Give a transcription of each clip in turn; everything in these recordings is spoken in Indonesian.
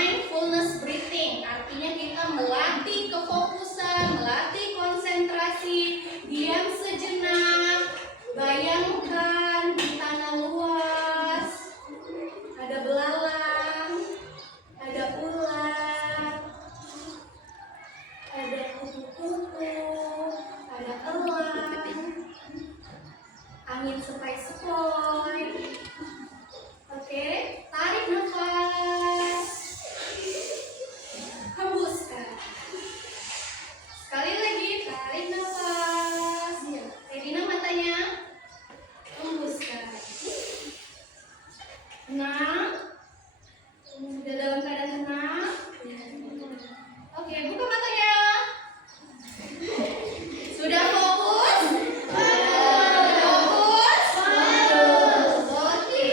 mindfulness breathing. Artinya kita melatih kefokusan, melatih konsentrasi, diam sejenak, bayangkan di tanah luas, ada belalang, ada ular, ada kupu-kupu, ada elang, angin sepoi-sepoi. Oke, tarik nafas, hembuskan. Sekali lagi, tarik nafas. Regina matanya, hembuskan. Tenang, sudah dalam keadaan tenang. Oke, buka matanya. Sudah fokus? Fokus? Oke.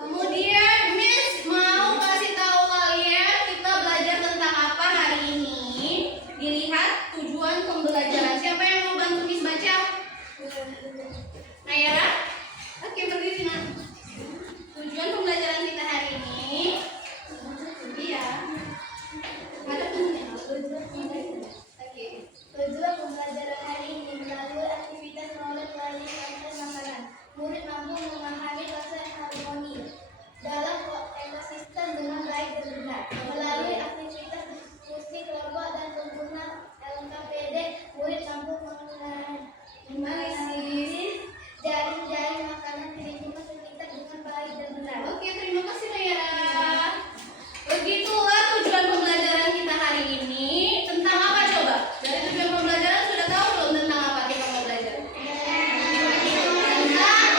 Kemudian Miss mau kasih tahu kalian kita belajar tentang apa hari ini. Dilihat tujuan pembelajaran. Siapa yang mau bantu Miss baca? Nayara? Oke, berdiri Nak. Tujuan pembelajaran kita hari ini. Iya. Ada temennya. Oke. Tujuan pembelajaran hari ini melalui aktivitas melalui konten makanan. Murid mampu memahami konsep harmoni dalam ekosistem dengan baik dan benar. Melalui aktivitas diskusi kelompok dan sempurna LKPD, murid mampu menganalisis jaring-jaring makanan di lingkungan sekitar dengan baik dan benar. Oke, terima kasih Nayara. Begitulah tujuan pembelajaran kita hari ini. Tentang apa coba? Dari tujuan pembelajaran sudah tahu belum tentang apa kita mau belajar? Tentang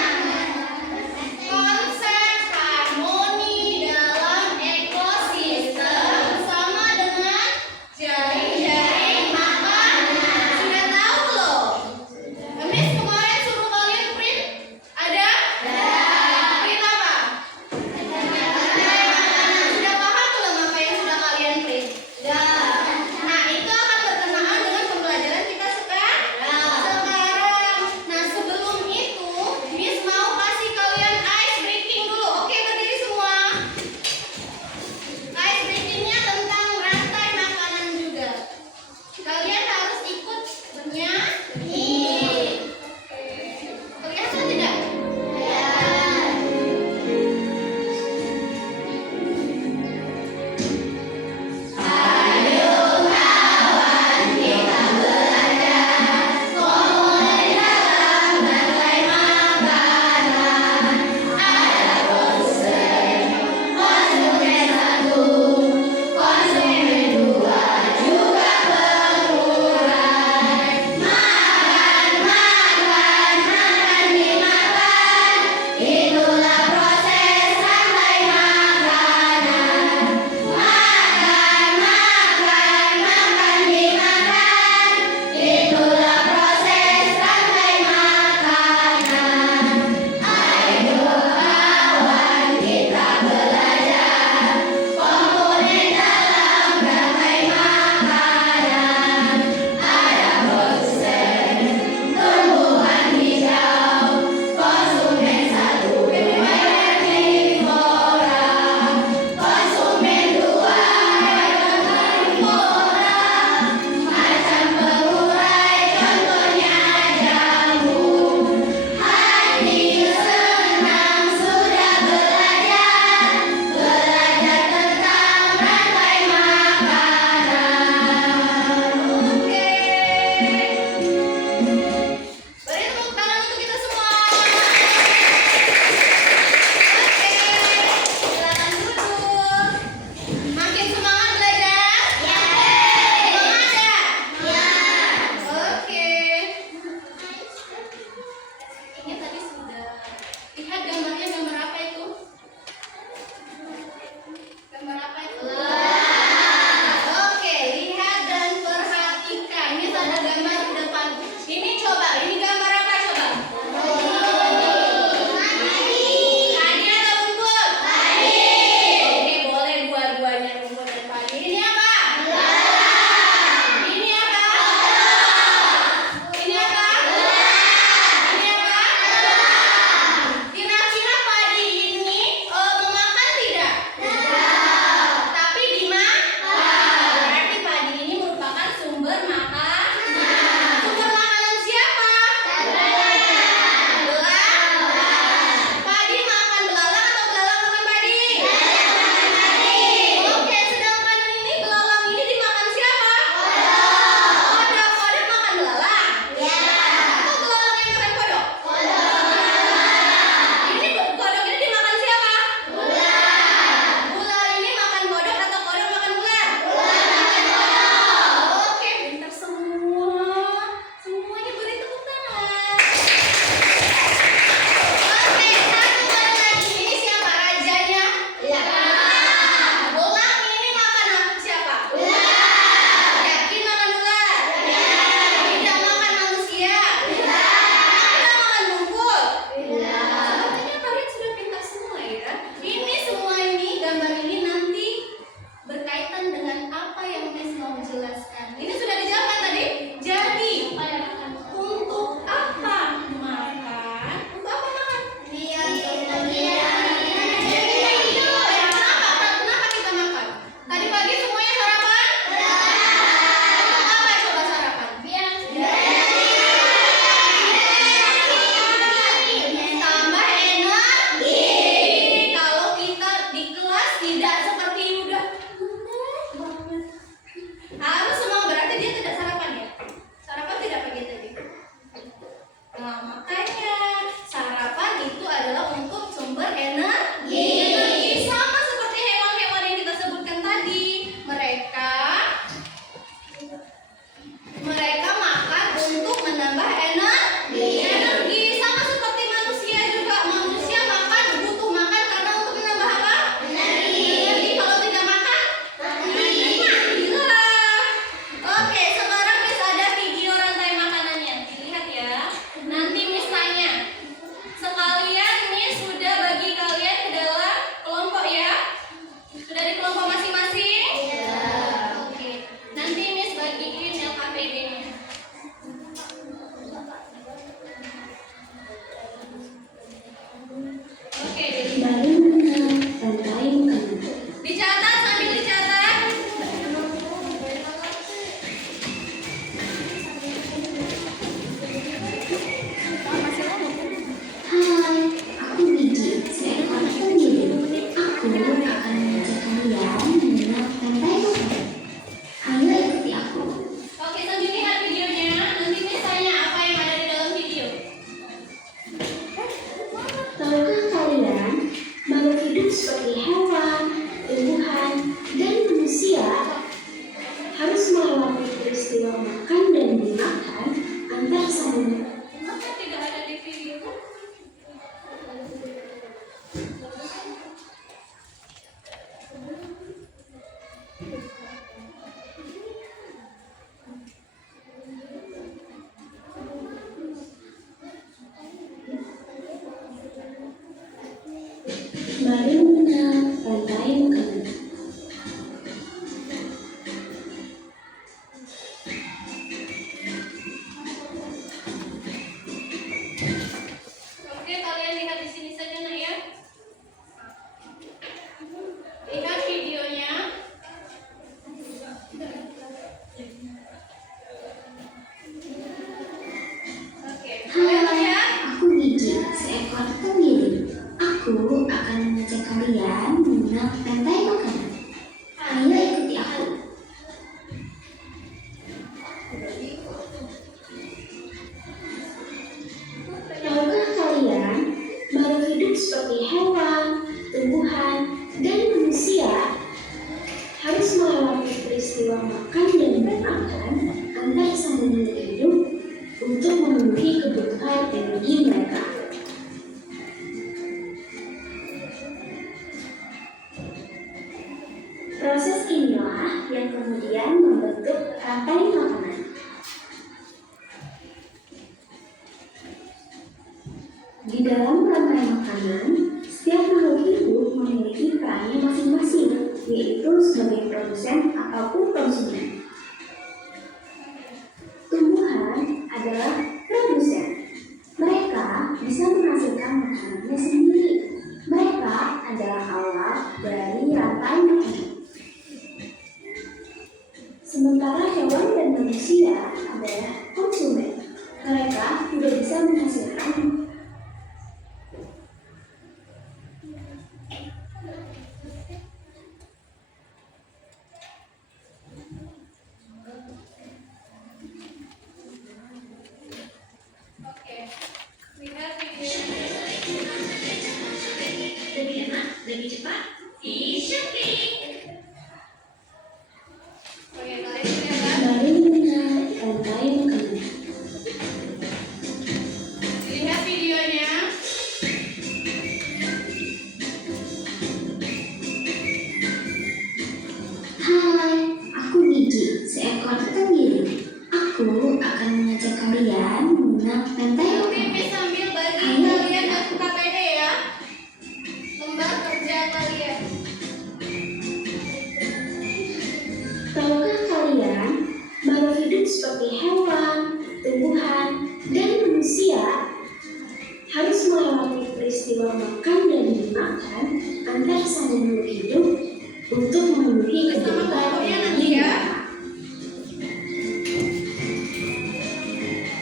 konsep harmoni dalam ekosistem kalian mengenal rantai makanan? Ayo ikuti aku. Tahukah kalian makhluk hidup seperti hewan, tumbuhan, dan manusia harus melewati peristiwa makan dan memakan antar sambungan hidup untuk memenuhi kebutuhan energi mereka. Proses inilah yang kemudian membentuk rantai makanan. Di dalam rantai makanan, setiap makhluk hidup memiliki perannya masing-masing, yaitu sebagai produsen ataupun konsumen. Tumbuhan adalah produsen. Mereka bisa menghasilkan makanannya sendiri. Mereka adalah awal dari rantai makanan. Sementara hewan dan manusia adalah konsumen. Mereka tidak bisa menghasilkan. Lihat videonya. Lebih enak, lebih cepat. Shopee. Oke, kalian lihat. Mari mengenal rantai makanan. Lihat videonya. Hai, aku Gigi, seekor tenggiri. Aku akan mengajak kalian mengenal rantai Ayo makanan. pipis sambil bagi Ayo. kalian KPD ya. Lembar kerja kalian. Tahukah kalian, makhluk hidup seperti hewan, tumbuhan, dan manusia harus melewati peristiwa makan dan dimakan antar sambungan hidup untuk memenuhi Bersama kebutuhan kelompoknya nanti energi ya. mereka.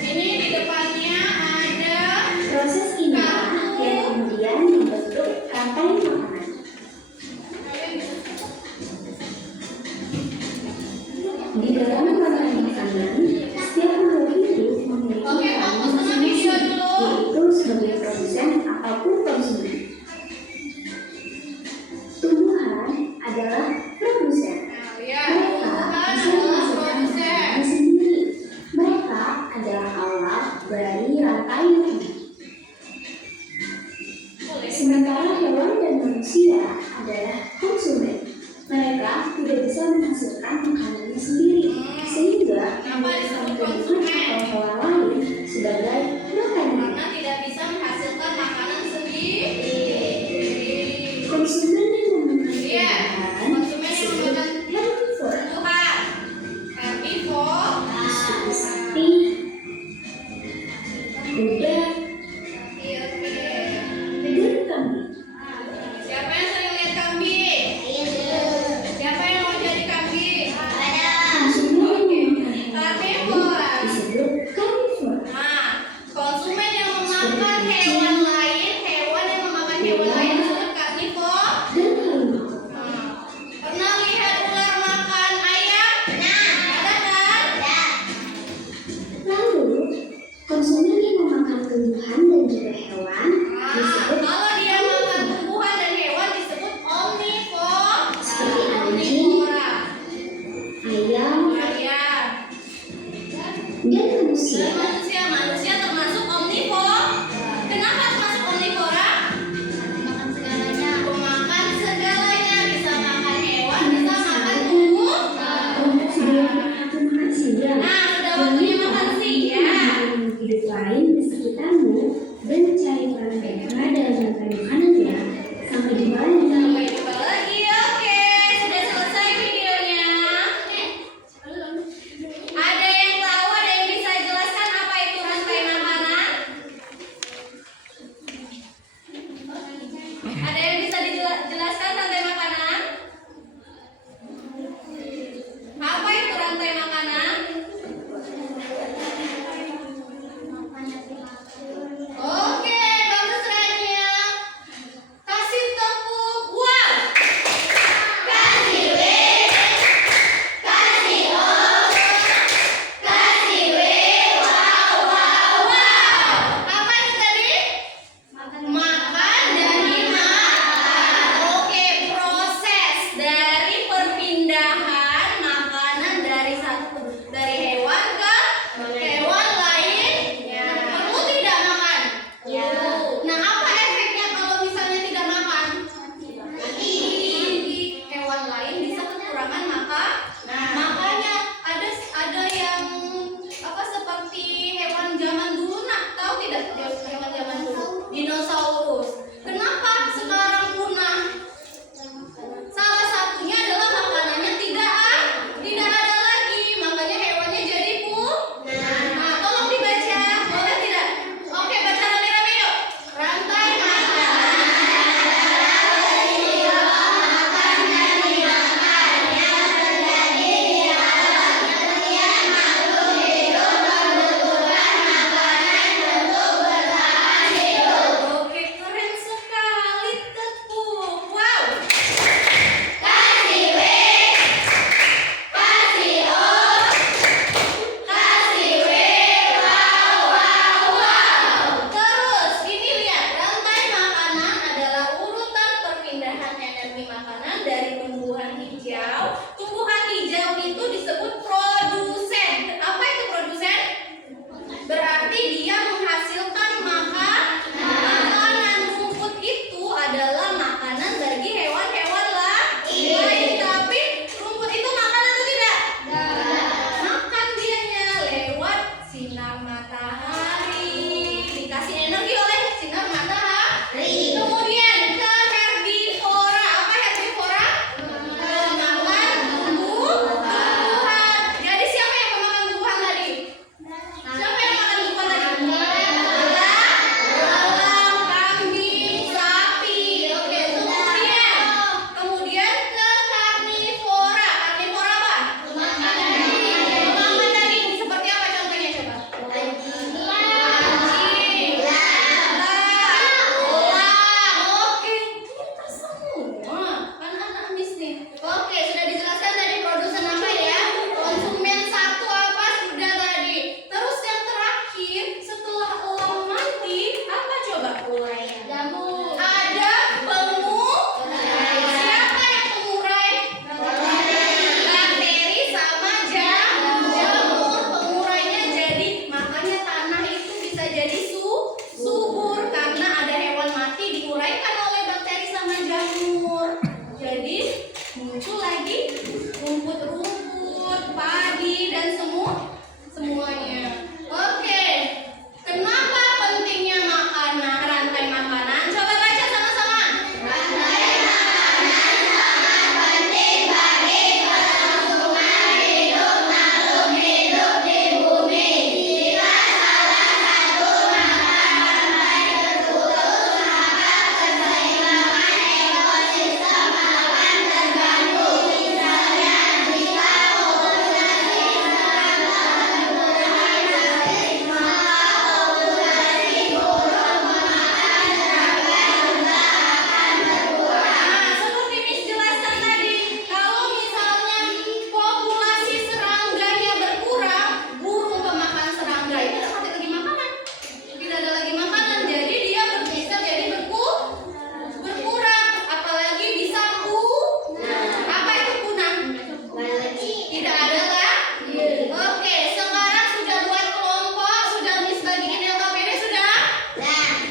Ini di depannya ada Proses inilah yang kemudian membentuk rantai makanan. Di dalam rantai makanan, setiap makhluk hidup memiliki Oke, peran fokus sama video masing-masing, dulu. yaitu sebagai produsen ataupun konsumen. Tumbuhan adalah produsen. Nah, lihat. Mereka Tumbuhan bisa adalah menghasilkan produsen. makanannya sendiri. Mereka adalah awal dari rantai makanan. Sementara hewan dan manusia adalah konsumen. Mereka tidak bisa menghasilkan makanannya sendiri, sehingga Kenapa disebut tumbuhan konsumen? atau hewan lain sebagai makanan. Karena tidak bisa menghasilkan makanan sendiri. Konsumen yang memakan Iya, tumbuhan konsumen yang disebut memakan herbivore. Tuhan. Herbivore. Seperti sapi, kuda, Oke, oke. dan kambing. Siapa yang sering lihat kambing? Siapa yang mau jadi kambing? Konsumen yang memakan Herbivore. disebut carnivore. Nah, konsumen yang memakan hewan lain, hewan yang memakan hewan lain disebut karnivor. Dan harimau. Nah, pernah lihat ular makan ayam? Ada kan? Lalu, konsumen yang memakan tumbuhan dan juga hewan Nah, disebut kalau dia makan tumbuhan dan hewan disebut omnivore. Seperti anjing, Omnivora. ayam, Ayam. dan manusia. Dan manusia termasuk omnivore. Kenapa termasuk omnivora? Makan segalanya. Pemakan segalanya, bisa makan hewan, bisa makan tumbuh. Sudah aku makan siang. Nah, udah waktunya makan siang. Hidup lain di sekitarmu dan cari peran mereka dalam rantai makanannya. Sampai jumpa lagi. Sampai jumpa lagi. Oke, sudah selesai videonya. Ada yang tahu, ada yang bisa jelaskan apa rumput-rumput, padi dan semuanya. Oke. Kenapa pentingnya makanan, rantai makanan? Coba baca sama-sama. Rantai makanan sangat penting bagi kelangsungan hidup makhluk hidup di bumi. Jika salah satu mata rantai terputus, maka keseimbangan ekosistem akan terganggu. Misalnya, jika populasi serangga berkurang drastis, maka populasi burung pemakan serangga juga akan berkurang. Nah, seperti Miss jelaskan tadi, kalau misalnya populasi serangganya berkurang, burung pemakan serangga itu dapat lagi makanan. Tidak ada lagi makanan, jadi dia bisa jadi berkurang, apalagi bisa apa itu punah? Tidak ada lah. Oke, sekarang sudah buat kelompok, sudah Miss bagiin LKPD sudah?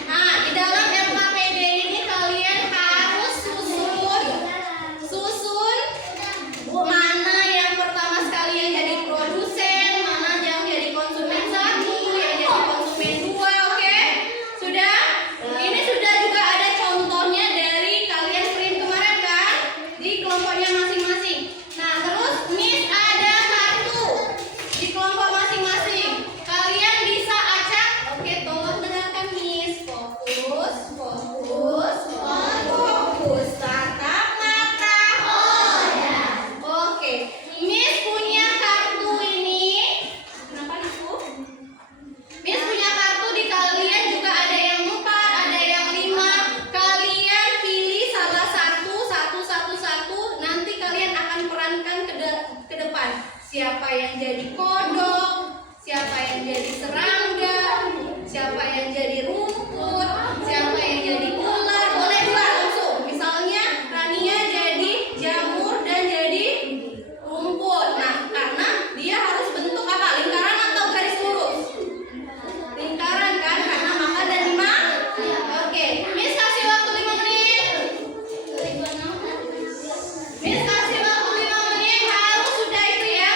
Nah, di dalam LKPD ini kalian harus susun mana yang pertama sekali yang jadi produsen, mana yang jadi konsumen 1, yang jadi konsumen 2, oke? Sudah? Ini sudah juga ada contohnya dari kalian print kemarin kan? Di kelompoknya masing-masing. Nah, terus Miss ada kartu di kelompok masing-masing. Kalian bisa acak. Oke, tolong dengarkan Miss. Fokus. Tatap mata. Oke, Miss punya kartu ini. Kenapa itu? Miss punya kartu di kalian juga ada yang 4, ada yang 5. Kalian pilih salah satu. Nanti kalian akan perankan ke depan. Siapa yang jadi kodok, siapa yang jadi serangga, siapa yang jadi rumput, siapa yang jadi ular. Boleh 2 langsung. Misalnya Rania jadi jamur dan jadi rumput. Nah, karena dia harus bentuk apa? Lingkaran atau garis lurus? Lingkaran kan? Karena makan dan Oke, Miss kasih waktu 5 menit. Miss kasih waktu 5 menit, harus sudah itu ya.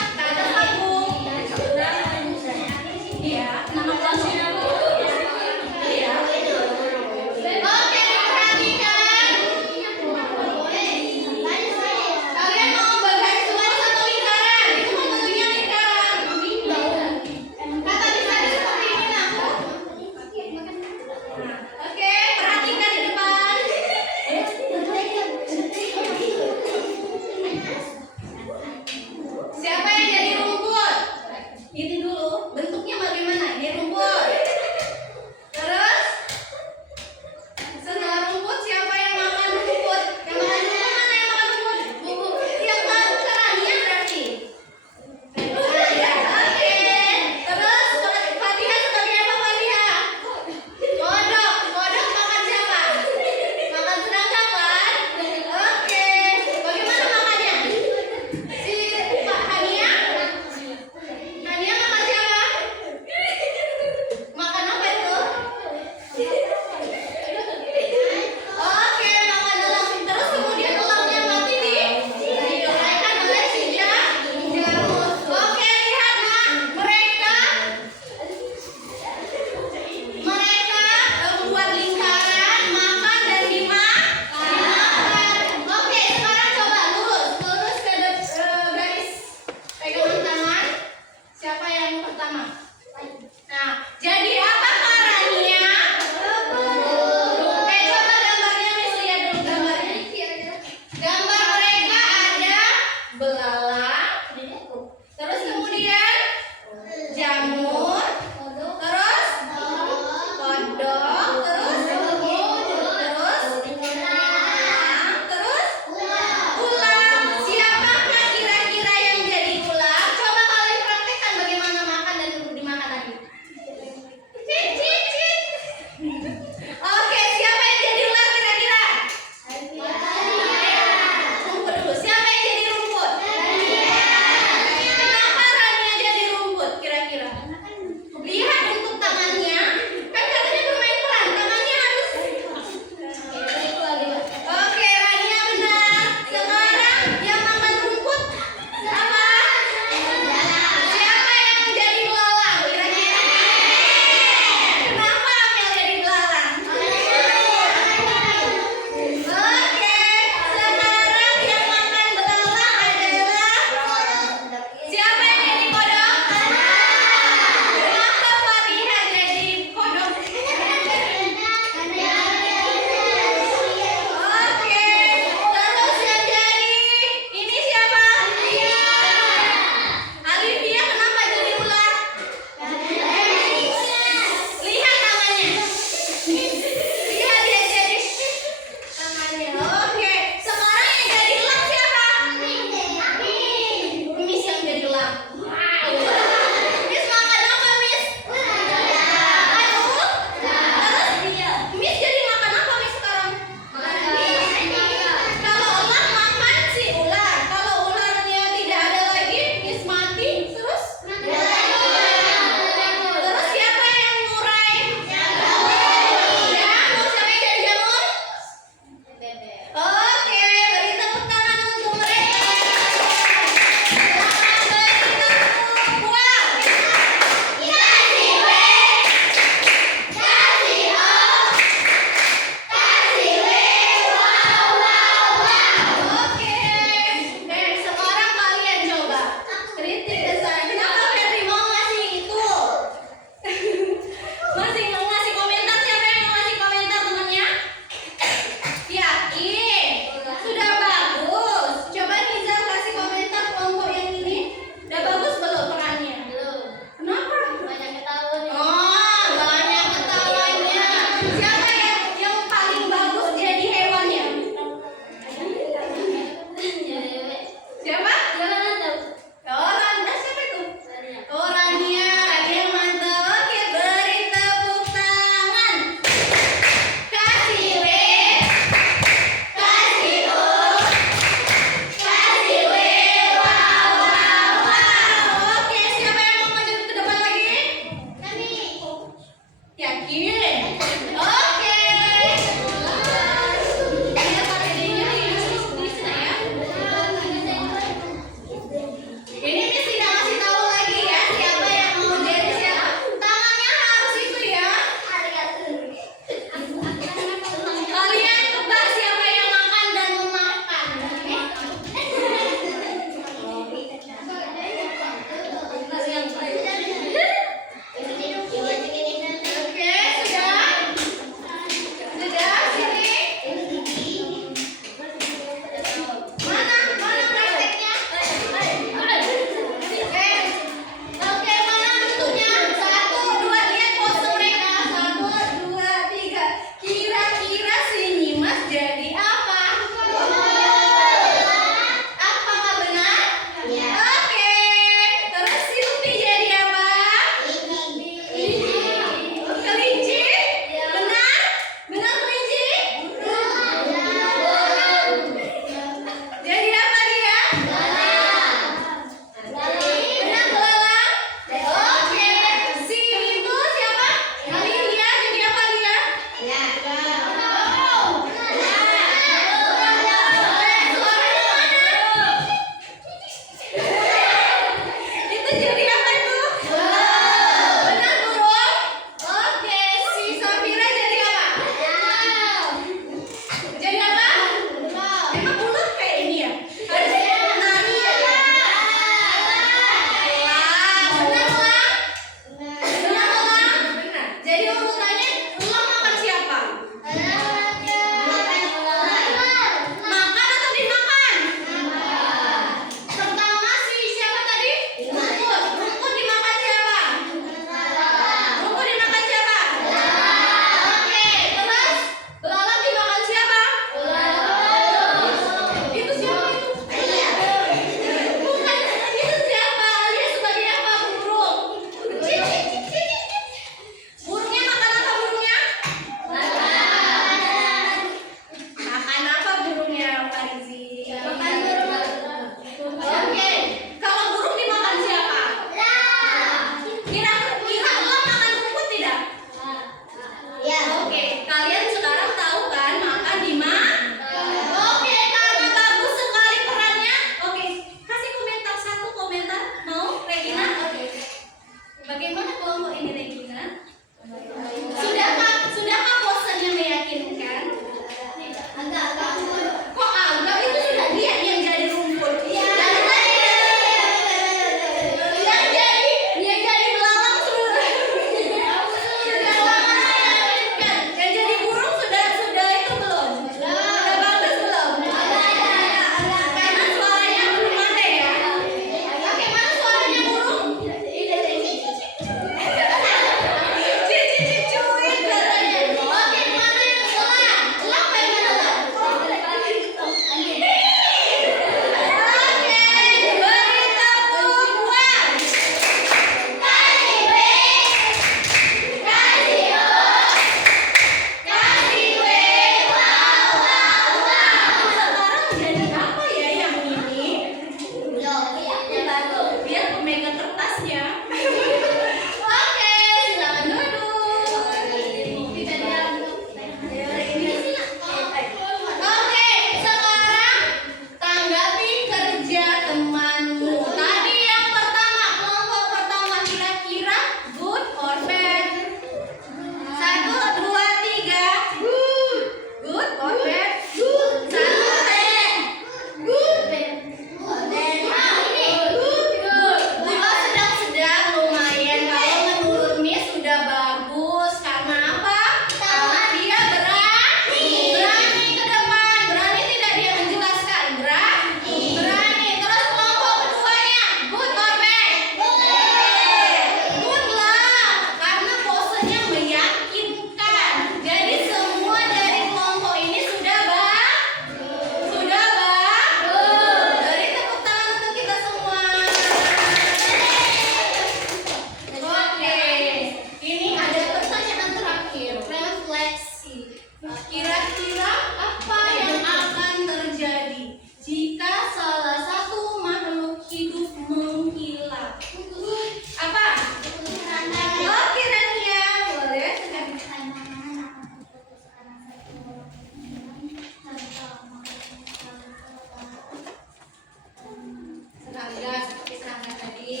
serangga seperti serangga tadi.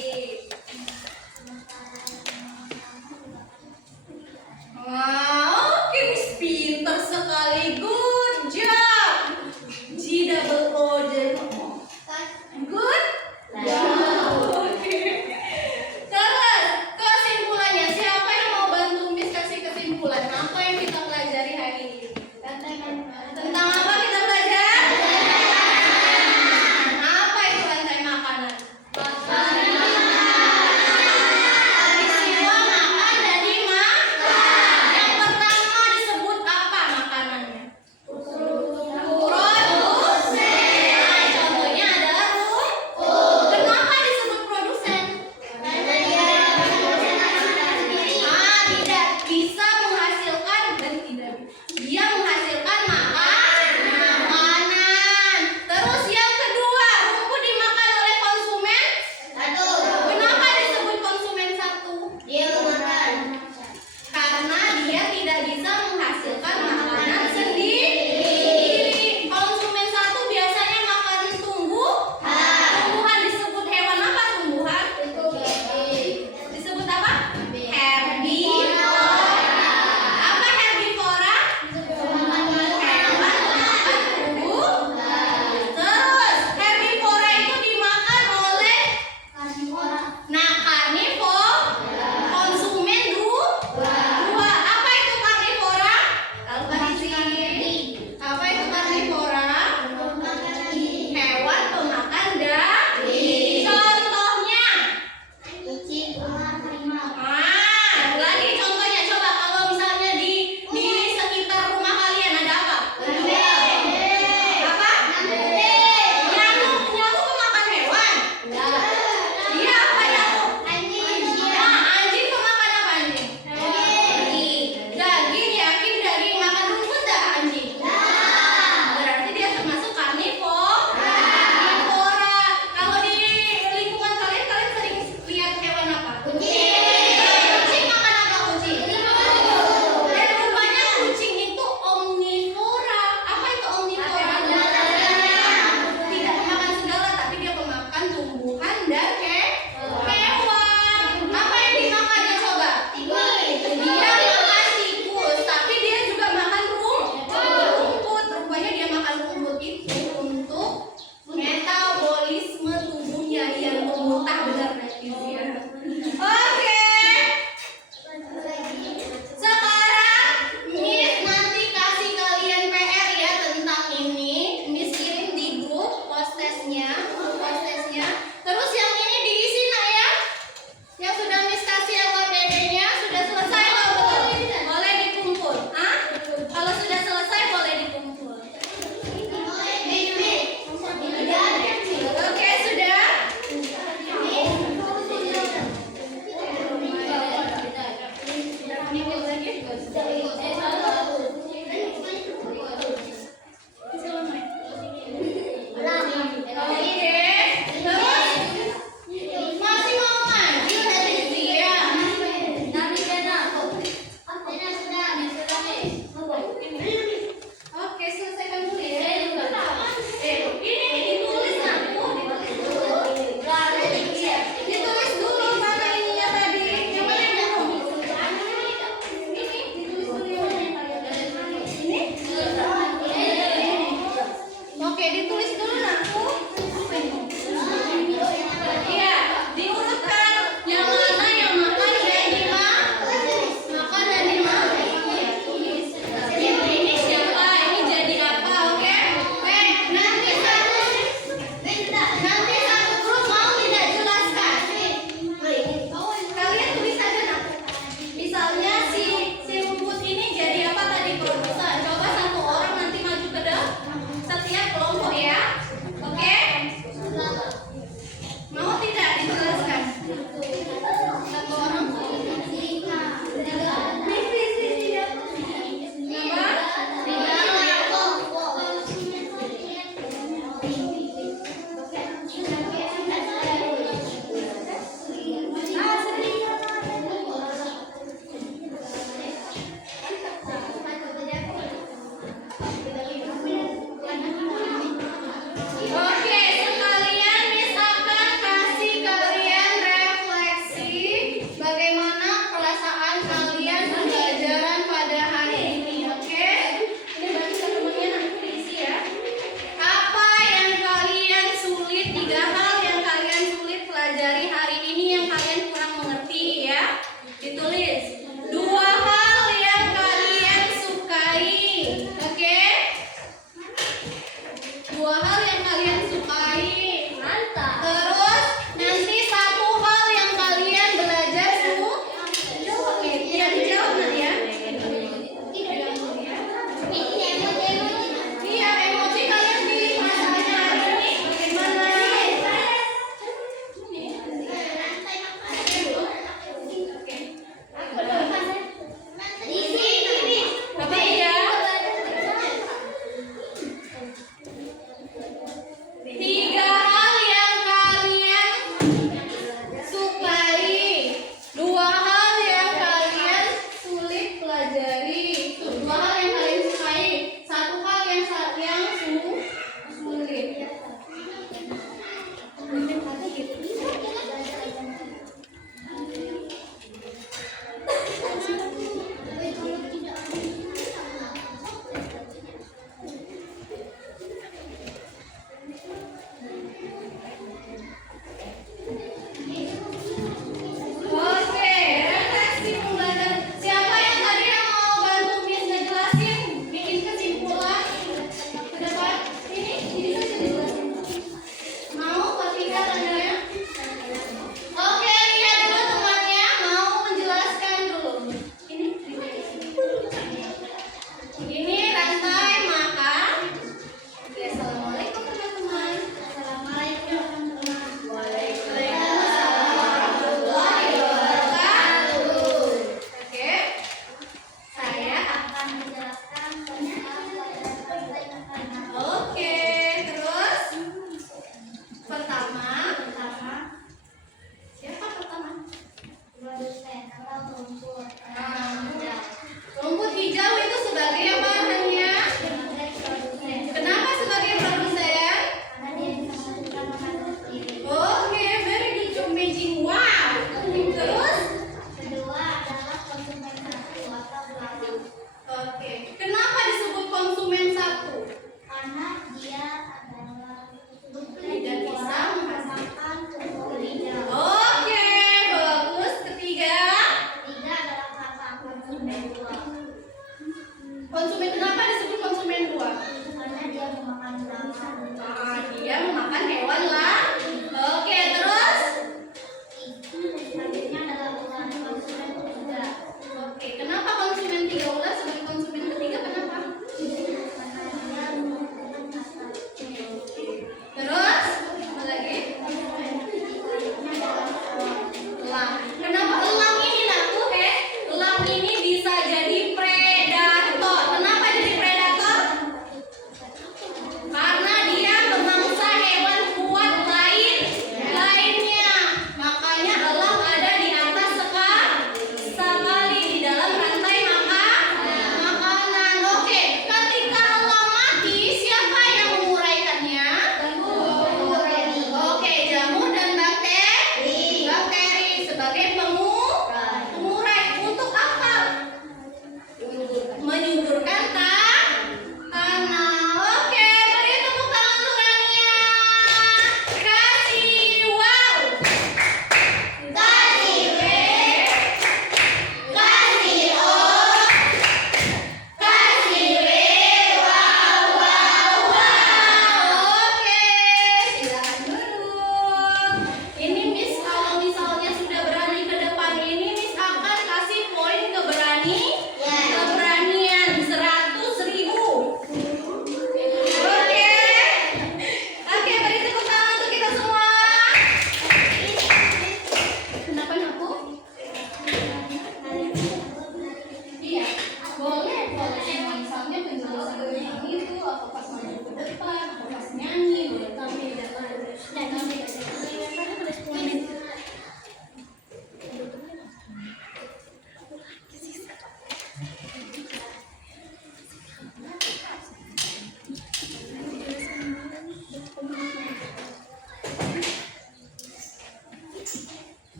Wow, oke, Miss pinter sekali. Good job. G double O J. Good job. Oke. Terus kesimpulannya, siapa yang mau bantu Miss kasih kesimpulan? Apa yang kita pelajari hari ini? Tentang apa kita belajar? Apa itu rantai makanan? Peristiwa makan dan dimakan. Yang pertama disebut apa makanannya? Produsen. Contohnya adalah kenapa disebut produsen? Tidak bisa menghasilkan dan tidak dia menghasilkan makanan. Terus yang kedua, rumput dimakan oleh konsumen. Kenapa disebut konsumen satu? Karena dia tidak bisa menghasilkan makanan sendiri. Konsumen satu biasanya makan tumbuhan. Disebut hewan apa tumbuhan? Disebut apa? Herbivora. Apa herbivora? Hewan makan tumbuhan. Terus herbivora itu dimakan oleh karnivora. Konsumen dua. Apa itu karnivora? Apa itu karnivora? Hewan pemakan daging. Contohnya. Lagi contohnya coba kalau misalnya di sekitar rumah kalian ada apa? Apa? Nyamuk pemakan hewan. Dia apa nyamuk? Anjing pemakan apa anjing? Daging, yakin daging. Makan rumput dah anjing? Berarti dia termasuk karnivora. Kalau di lingkungan kalian sering lihat hewan apa? Kucing makan apa kucing? Dan rupanya kucing itu omnivora. Apa itu omnivora? Tidak memakan segala, tapi dia pemakan tumbuhan dan hewan. Apa yang dimakannya coba? Dia makan tikus, tapi dia juga makan rumput. Rupanya dia makan rumput itu untuk metabolisme tubuhnya yang memuntah, benar netizen. Oke. Sekarang Miss nanti kasih kalian PR ya tentang ini. Miss kirim di grup postesnya. Terus yang ini diisi nak ya. Yang sudah Miss kasih LKPD-nya sudah selesai belum? Boleh dikumpul. Kalau sudah selesai boleh dikumpul. Oke, sudah. bisa memakan sendiri. Oke, very good job Beijing. Wow. Terus? Kedua adalah konsumen satu atau pelanggan. Oke. Kenapa disebut konsumen satu? Karena dia adalah Tidak bisa merasakan tumbuh lidah. Oke, bagus. Ketiga. Ketiga adalah kata konsumen dua. Konsumen kenapa disebut konsumen dua? Karena dia memakan hewan. Dia memakan hewan lah.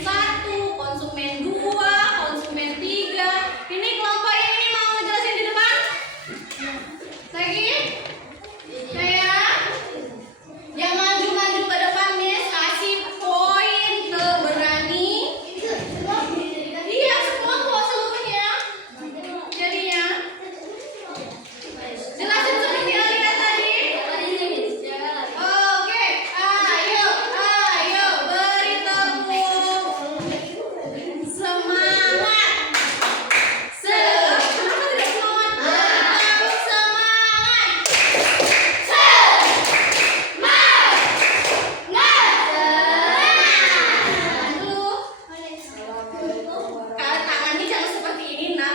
1, konsumen 2, konsumen 3. Ini kelompok yang ini mau ngejelasin di depan? Lagi? Saya yang maju-maju ke depan, Miss, kasih poin ke berani. Iya, semua kok seluruhnya. Jadinya jelasin seperti Alia tadi. Oke, ayo beri tepuk semangat. Kenapa tidak semangat? Tepuk semangat. Tangannya jangan seperti ini, nah.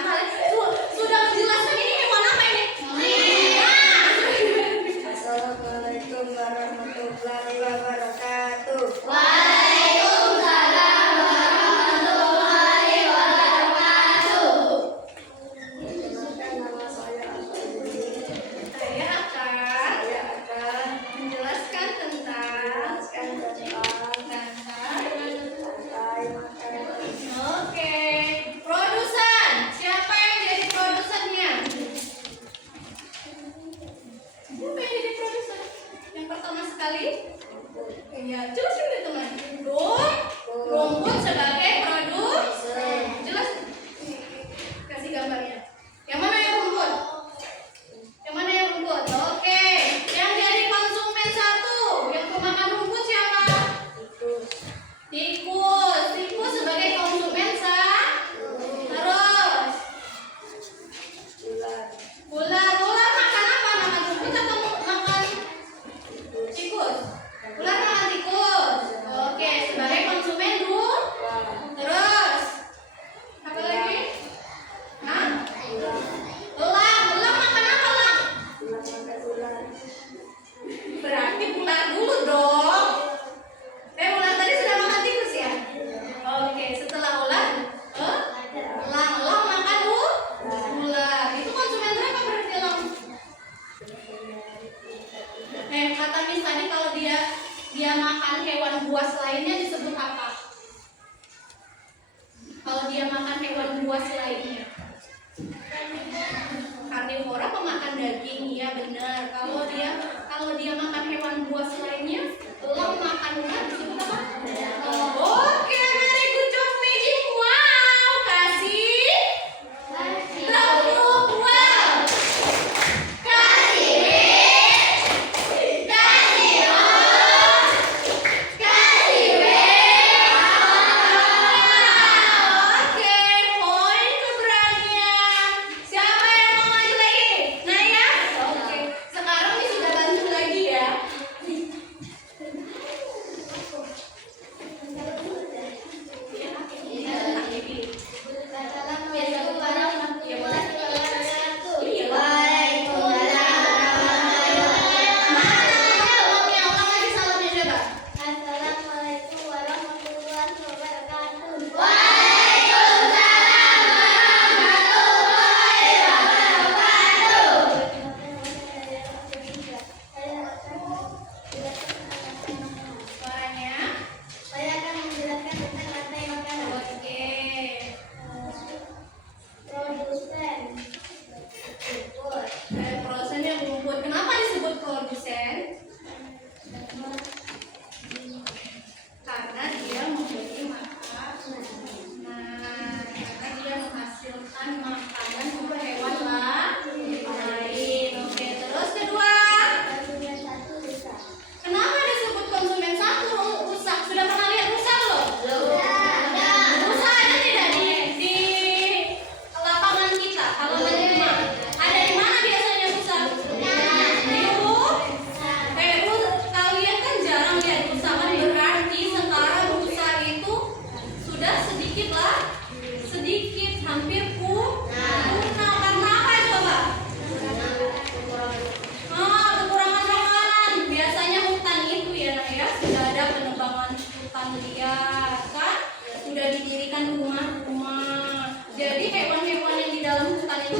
Sudah menjelaskan ini hewan apa ini? Assalamualaikum warahmatullahi wabarakatuh. Waalaikumsalam warahmatullahi wabarakatuh. Perkenalkan, nama saya Afandi. Saya akan menjelaskan tentang rantai makanan. Oke, produsen. Siapa yang jadi produsennya? Siapa yang jadi produsen? Yang pertama sekali? Iya, jelasin deh teman. Rumput sebagai produsen. Jelas? Kasih gambarnya. Yang mana yang rumput? Yang mana yang rumput? Oke. Yang jadi konsumen 1, yang pemakan rumput siapa? Tikus. Tikus sebagai konsumen terus ular makan apa? Makan rumput atau makan tikus? Ular makan tikus. Oke, sebagai konsumen terus apa lagi? Hah? Elang makan apa elang? Berarti ular dulu dong. Ular tadi sudah makan tikus ya? Oke, setelah ular, elang makan ular. Itu konsumen berapa berarti elang? Kata Miss tadi kalau dia makan hewan buas lainnya disebut apa? Kalau dia makan hewan buas lainnya, karnivora pemakan daging, iya benar. Kalau dia makan hewan buas lainnya, elang makan ular disebut apa? Oke, very good job, Magic. Wow, kasih tepuk wow. Kasih Oke, poin keberanian. Siapa yang mau maju lagi? Naya? Oke, sekarang ini sudah bantu lagi ya. Assalamualaikum warahmatullahi wabarakatuh. Oke, ulang lagi salamnya coba. Assalamualaikum warahmatullahi wabarakatuh. Suaranya. Saya akan menjelaskan tentang rantai makanan. Oke. Produsen, Produsen yang rumput. Kenapa disebut produsen? Karena dia memberi makan. Nah, karena dia menghasilkan makanan untuk hewan lain. Oke, terus kedua. konsumen 1 rusak. Kenapa disebut konsumen 1 rusak? Sudah pernah lihat rusak loh? Rusak ada tidak di lapangan kita? Kalau di rumah, ada di mana biasanya rusak? Di rumah. Kalian kan jarang lihat rusak, kan berarti sekarang rusak itu sudah sedikit lah, sedikit, hampir punah. Karena apa coba? Kekurangan makanan. Biasanya hutan itu ya, Nak, ya, sudah ada penebangan hutan liar, kan? Sudah didirikan rumah-rumah. Jadi hewan-hewan yang di dalam hutan itu